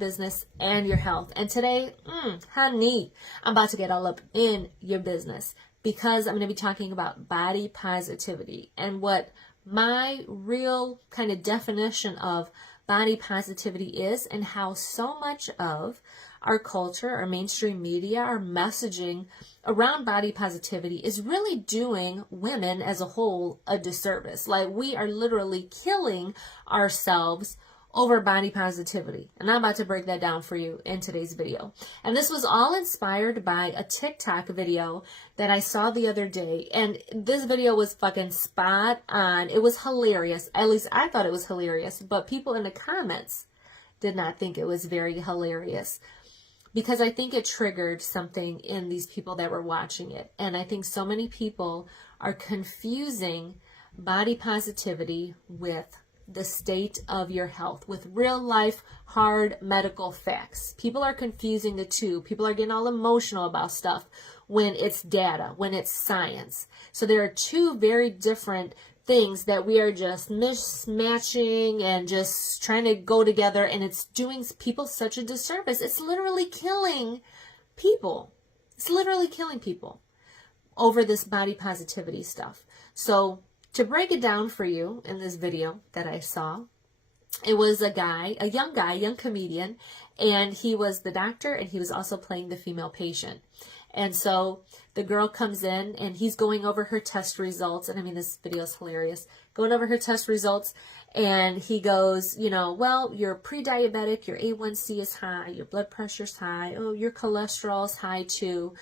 business and your health. And today, honey, I'm about to get all up in your business because I'm going to be talking about body positivity and what my real kind of definition of body positivity is, and how so much of our culture, our mainstream media, our messaging around body positivity is really doing women as a whole a disservice. Like, we are literally killing ourselves over body positivity. And I'm about to break that down for you in today's video. And this was all inspired by a TikTok video that I saw the other day. And this video was fucking spot on. It was hilarious. At least I thought it was hilarious. But people in the comments did not think it was very hilarious, because I think it triggered something in these people that were watching it. And I think so many people are confusing body positivity with the state of your health, with real life hard medical facts. People are confusing the two. People are getting all emotional about stuff when it's data, when it's science. So there are two very different things that we are just mismatching and just trying to go together, and it's doing people such a disservice. It's literally killing people. It's literally killing people over this body positivity stuff. So to break it down for you in this video that I saw, it was a young comedian, and he was the doctor, and he was also playing the female patient. And so the girl comes in, and he's going over her test results. And I mean, this video is hilarious. Going over her test results, and he goes, you know, well, you're pre-diabetic, your A1C is high, your blood pressure's high, oh, your cholesterol's high too,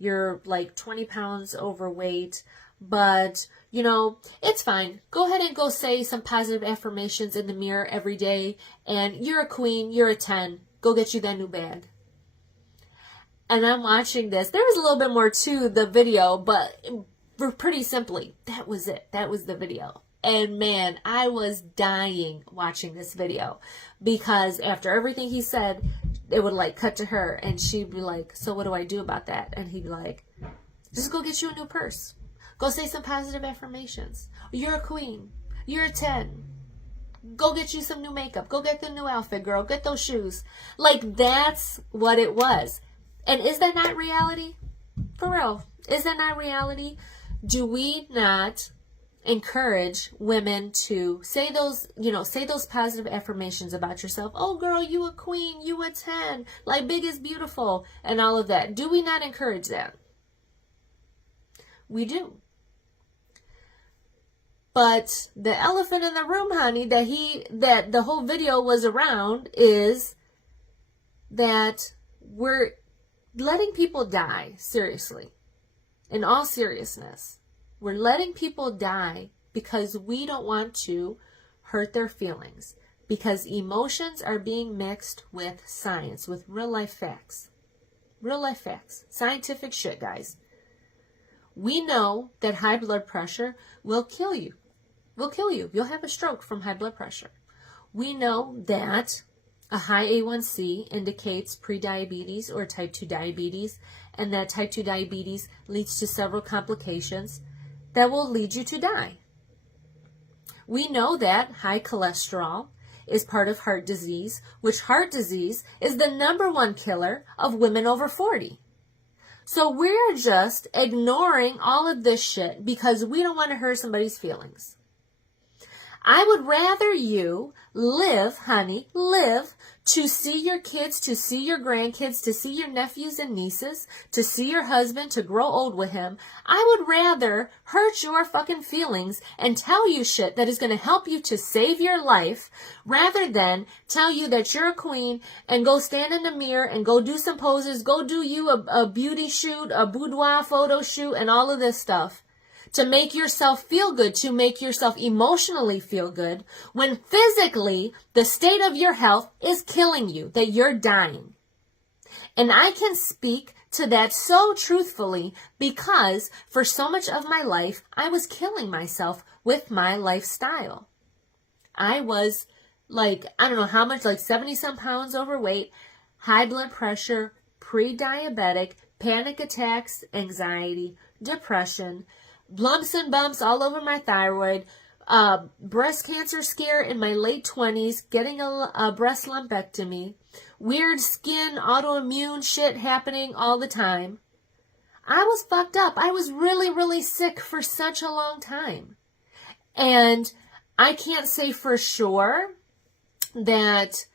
you're like 20 pounds overweight, but, you know, it's fine. Go ahead and go say some positive affirmations in the mirror every day, and you're a queen, you're a 10. Go get you that new bag. And I'm watching this. There was a little bit more to the video, but pretty simply, that was it. That was the video. And man, I was dying watching this video, because after everything he said, it would like cut to her, and she'd be like, so what do I do about that? And he'd be like, just go get you a new purse. Go say some positive affirmations. You're a queen. You're a 10. Go get you some new makeup. Go get the new outfit, girl. Get those shoes. Like, that's what it was. And is that not reality? For real. Is that not reality? Do we not encourage women to say those, say those positive affirmations about yourself? Oh, girl, you a queen. You a 10. Like, big is beautiful and all of that. Do we not encourage that? We do. But the elephant in the room, honey, that the whole video was around, is that we're letting people die. Seriously. In all seriousness. We're letting people die because we don't want to hurt their feelings. Because emotions are being mixed with science, with real life facts. Real life facts. Scientific shit, guys. We know that high blood pressure will kill you. Will kill you. You'll have a stroke from high blood pressure. We know that a high A1C indicates prediabetes or type 2 diabetes, and that type 2 diabetes leads to several complications that will lead you to die. We know that high cholesterol is part of heart disease, which heart disease is the #1 killer of women over 40. So we're just ignoring all of this shit because we don't want to hurt somebody's feelings. I would rather you live, honey, live to see your kids, to see your grandkids, to see your nephews and nieces, to see your husband, to grow old with him. I would rather hurt your fucking feelings and tell you shit that is going to help you to save your life, rather than tell you that you're a queen and go stand in the mirror and go do some poses, go do you a beauty shoot, a boudoir photo shoot, and all of this stuff, to make yourself feel good, to make yourself emotionally feel good, when physically the state of your health is killing you, that you're dying. And I can speak to that so truthfully, because for so much of my life, I was killing myself with my lifestyle. I was like, I don't know how much, like 70 some pounds overweight, high blood pressure, pre-diabetic, panic attacks, anxiety, depression, lumps and bumps all over my thyroid, breast cancer scare in my late 20s, getting a breast lumpectomy, weird skin, autoimmune shit happening all the time. I was fucked up. I was really, really sick for such a long time. And I can't say for sure that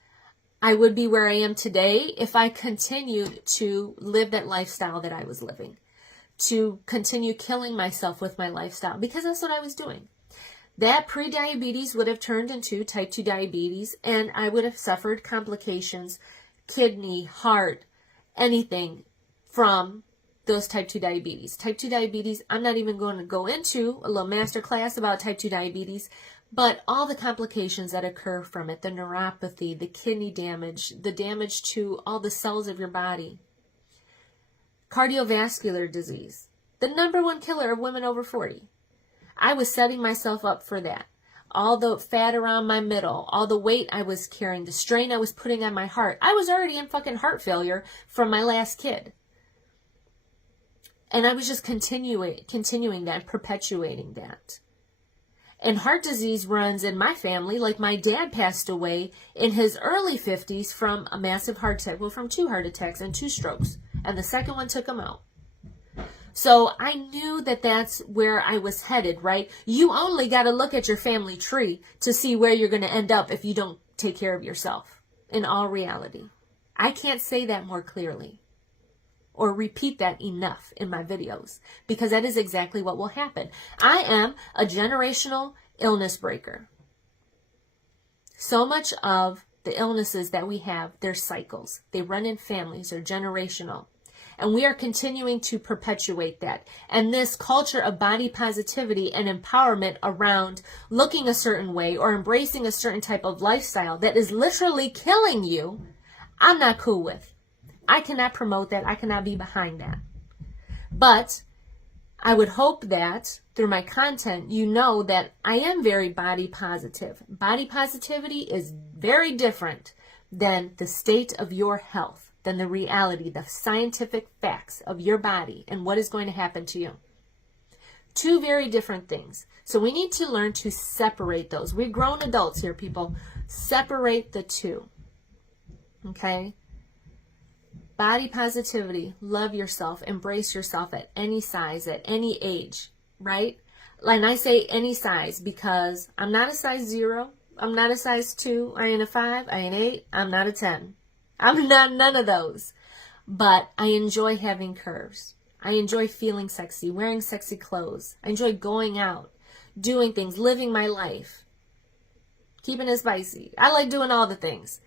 I would be where I am today if I continued to live that lifestyle that I was living, to continue killing myself with my lifestyle, because that's what I was doing. That pre-diabetes would have turned into type 2 diabetes, and I would have suffered complications, kidney, heart, anything from those type 2 diabetes. Type 2 diabetes, I'm not even going to go into a little master class about type 2 diabetes, but all the complications that occur from it, the neuropathy, the kidney damage, the damage to all the cells of your body, cardiovascular disease, the #1 killer of women over 40. I was setting myself up for that. All the fat around my middle, all the weight I was carrying, the strain I was putting on my heart. I was already in fucking heart failure from my last kid. And I was just continuing that, perpetuating that. And heart disease runs in my family. Like, my dad passed away in his early 50s from a massive heart attack. Well, from 2 heart attacks and 2 strokes. And the second one took him out. So I knew that that's where I was headed, right? You only got to look at your family tree to see where you're going to end up if you don't take care of yourself, in all reality. I can't say that more clearly or repeat that enough in my videos, because that is exactly what will happen. I am a generational illness breaker. So much of the illnesses that we have, they're cycles. They run in families, they're generational. And we are continuing to perpetuate that. And this culture of body positivity and empowerment around looking a certain way or embracing a certain type of lifestyle that is literally killing you, I'm not cool with. I cannot promote that. I cannot be behind that. But I would hope that through my content, you know that I am very body positive. Body positivity is very different than the state of your health, than the reality, the scientific facts of your body and what is going to happen to you. 2 very different things. So we need to learn to separate those. We're grown adults here, people. Separate the 2. Okay? Body positivity, love yourself, embrace yourself at any size, at any age, right? And I say any size because I'm not a size 0. I'm not a size 2. I ain't a 5. I ain't 8. I'm not a 10. I'm not none of those. But I enjoy having curves. I enjoy feeling sexy, wearing sexy clothes. I enjoy going out, doing things, living my life, keeping it spicy. I like doing all the things.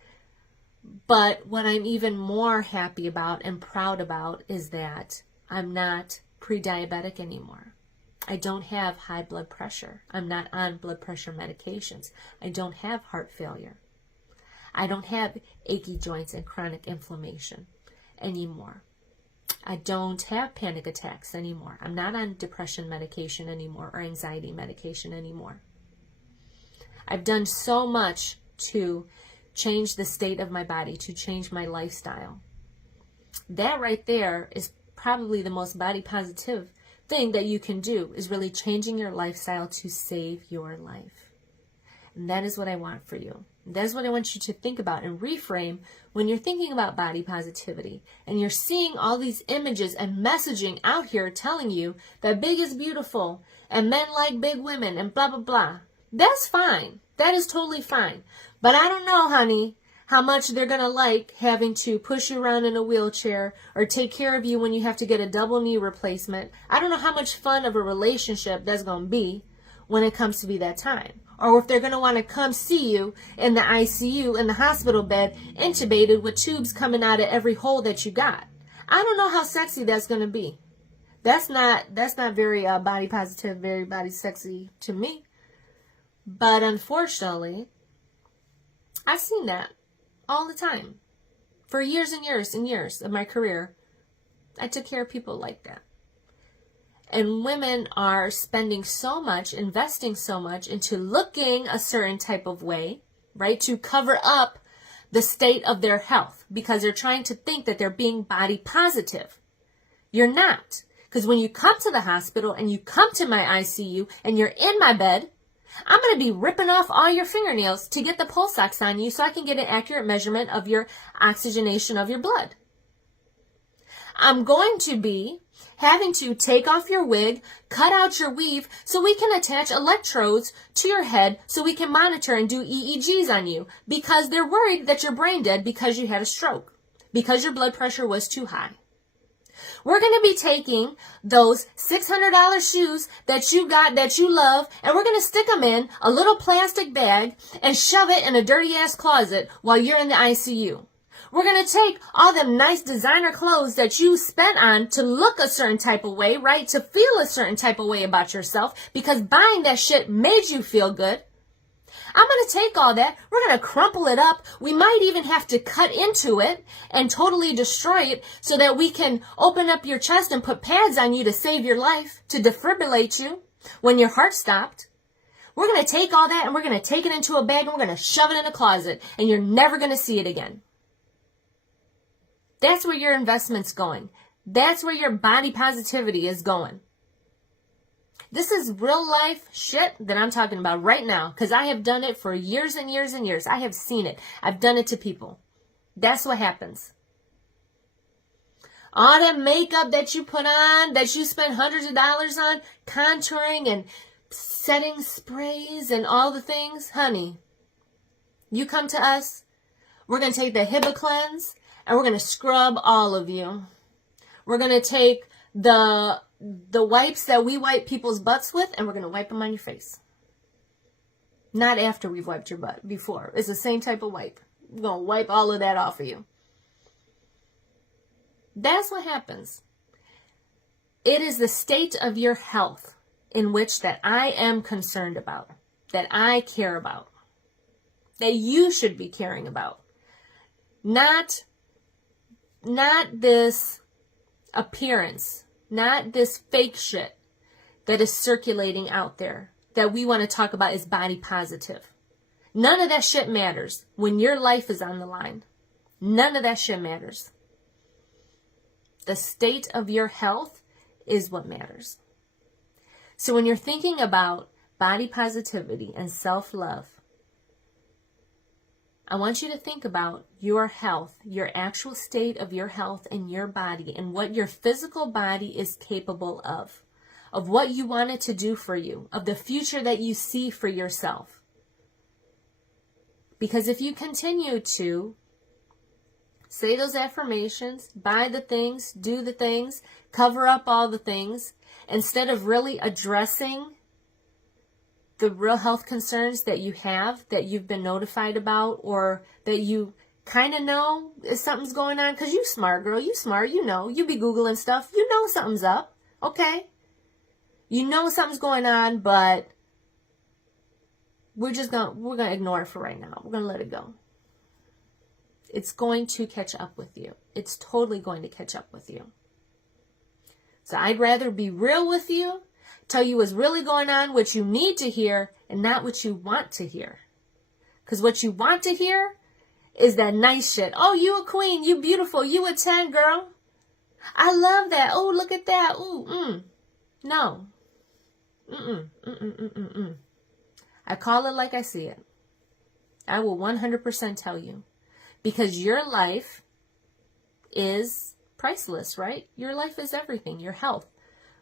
But what I'm even more happy about and proud about is that I'm not pre-diabetic anymore. I don't have high blood pressure. I'm not on blood pressure medications. I don't have heart failure. I don't have achy joints and chronic inflammation anymore. I don't have panic attacks anymore. I'm not on depression medication anymore or anxiety medication anymore. I've done so much to change the state of my body, to change my lifestyle. That right there is probably the most body positive thing that you can do, is really changing your lifestyle to save your life. And that is what I want for you. That's what I want you to think about and reframe when you're thinking about body positivity and you're seeing all these images and messaging out here telling you that big is beautiful and men like big women and blah, blah, blah. That's fine. That is totally fine. But I don't know, honey, how much they're going to like having to push you around in a wheelchair or take care of you when you have to get a double knee replacement. I don't know how much fun of a relationship that's going to be when it comes to be that time. Or if they're going to want to come see you in the ICU, in the hospital bed, intubated with tubes coming out of every hole that you got. I don't know how sexy that's going to be. That's not very body positive, very body sexy to me. But unfortunately, I've seen that all the time. For years and years and years of my career, I took care of people like that. And women are spending so much, investing so much into looking a certain type of way, right, to cover up the state of their health because they're trying to think that they're being body positive. You're not. Because when you come to the hospital and you come to my ICU and you're in my bed, I'm going to be ripping off all your fingernails to get the pulse ox on you so I can get an accurate measurement of your oxygenation of your blood. I'm going to be having to take off your wig, cut out your weave, so we can attach electrodes to your head so we can monitor and do EEGs on you because they're worried that you're brain dead because you had a stroke, because your blood pressure was too high. We're going to be taking those $600 shoes that you got, that you love, and we're going to stick them in a little plastic bag and shove it in a dirty ass closet while you're in the ICU. We're going to take all them nice designer clothes that you spent on to look a certain type of way, right? To feel a certain type of way about yourself because buying that shit made you feel good. I'm going to take all that. We're going to crumple it up. We might even have to cut into it and totally destroy it so that we can open up your chest and put pads on you to save your life, to defibrillate you when your heart stopped. We're going to take all that and we're going to take it into a bag and we're going to shove it in a closet and you're never going to see it again. That's where your investment's going. That's where your body positivity is going. This is real life shit that I'm talking about right now because I have done it for years and years and years. I have seen it. I've done it to people. That's what happens. All that makeup that you put on, that you spend hundreds of dollars on, contouring and setting sprays and all the things, honey, you come to us, we're going to take the Hibba cleanse and we're going to scrub all of you. We're going to take the wipes that we wipe people's butts with, and we're going to wipe them on your face. Not after we've wiped your butt, before. It's the same type of wipe. We're going to wipe all of that off of you. That's what happens. It is the state of your health in which that I am concerned about, that I care about, that you should be caring about. Not this appearance, not this fake shit that is circulating out there that we want to talk about is body positive. None of that shit matters when your life is on the line. None of that shit matters. The state of your health is what matters. So when you're thinking about body positivity and self-love, I want you to think about your health, your actual state of your health and your body and what your physical body is capable of what you want it to do for you, of the future that you see for yourself. Because if you continue to say those affirmations, buy the things, do the things, cover up all the things, instead of really addressing the real health concerns that you have, that you've been notified about, or that you kind of know if something's going on, because you smart, girl, you smart, you know, you be Googling stuff, you know something's up, okay? You know something's going on, but we're gonna ignore it for right now. We're gonna let it go. It's going to catch up with you. It's totally going to catch up with you. So I'd rather be real with you, tell you what's really going on, what you need to hear, and not what you want to hear. Because what you want to hear is that nice shit. Oh, you a queen. You beautiful. You a 10, girl. I love that. Oh, look at that. Ooh, No. I call it like I see it. I will 100% tell you. Because your life is priceless, right? Your life is everything. Your health.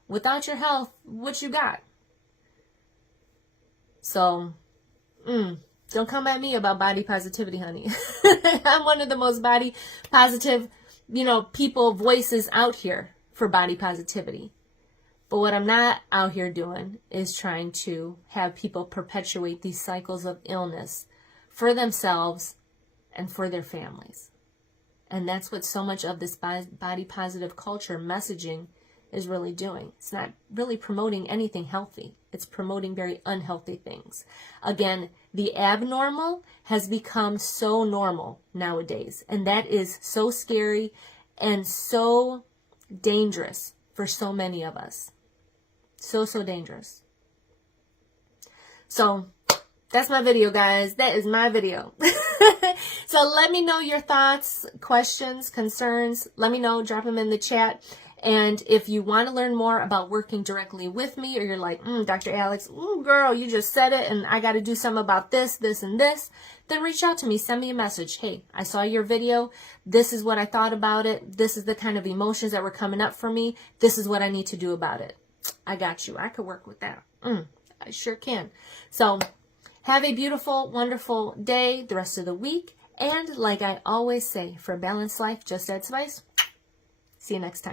Without your health, what you got? So, don't come at me about body positivity, honey. I'm one of the most body positive, people, voices out here for body positivity. But what I'm not out here doing is trying to have people perpetuate these cycles of illness for themselves and for their families. And that's what so much of this body positive culture messaging is really doing. It's not really promoting anything healthy. It's promoting very unhealthy things. Again, the abnormal has become so normal nowadays. And that is so scary and so dangerous for so many of us. So dangerous. So that's my video, guys. That is my video. So let me know your thoughts, questions, concerns. Let me know. Drop them in the chat. And if you want to learn more about working directly with me, or you're like, Dr. Alex, girl, you just said it and I got to do something about this, this, and this, then reach out to me. Send me a message. Hey, I saw your video. This is what I thought about it. This is the kind of emotions that were coming up for me. This is what I need to do about it. I got you. I could work with that. I sure can. So have a beautiful, wonderful day, the rest of the week. And like I always say, for a balanced life, just add spice. See you next time.